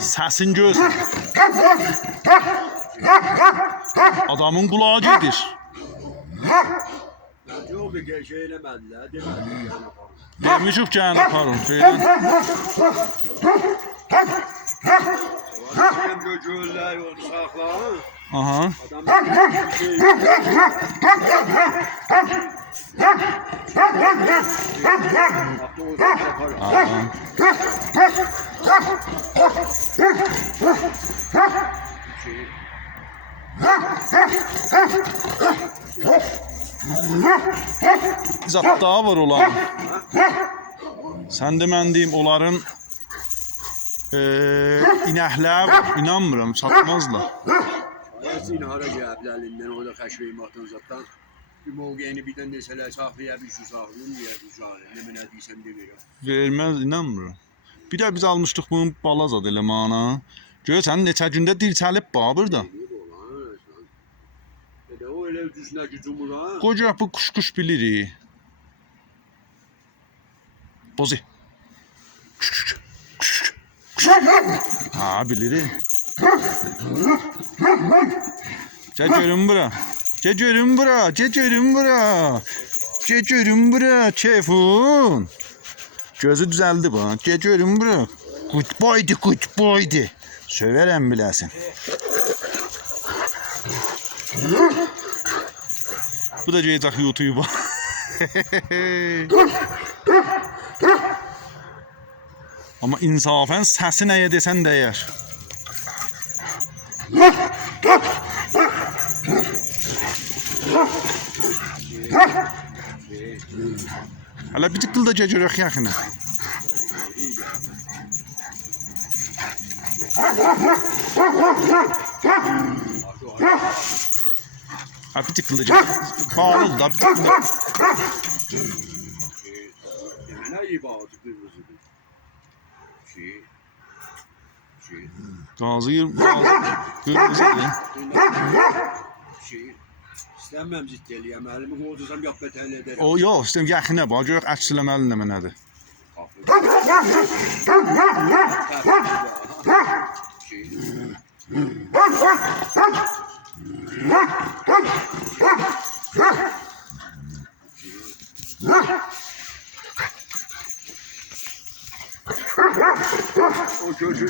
Səsin göz. Adamın qulağı gedir. Yok bir şey elemediler, demediler. Demişik gəlin aparın. Feylan. Hem göçürler yolda saklar. Aha. Adam bir şey yaptı, o zaman yapar. Aha. Zat daha var onların. Sən de mən deyim onların inəklər var. İnanmıram, satmazlar. Ayasın hara cevaplarından o da kaşfeymatın zaten. Bir mevgeni birden deseler saklayabilirsin saklıyım diye bu canı. Ne ne diysem demiyorum. Verməz, inanmıram. Bir də biz almışdıq bunun balazad eləmana. Görsən neçə gündə dirçəlib burada. O öyle üstüne gücümür ha. Qoca bu kuş bilir. Bozi. Ha bilir. Çəcürüm bura. Çəcürüm bura. Çəcürüm bura. Çəcürüm bura. Çefun. Gözü düzəldi bu. Çəcürüm bura. Good boydu. Söverəm biləsən. Bu da gelecek YouTube'a. Ama insafen səsi nəyə desən dəyər. Hələ bir tıqqıl da gecürək yaxına. Ha bir tıkkılı bağlı da bir tıkkılı. Ne iyi bağlı kırmızı. Gazı kırmızı değil. İstəmirəm ciddi eləyəm. Əlimi qoydursam yap betərli edərəm. O yox, istəyirəm yaxına bax, görək əks eləməli nə nədir. O gözü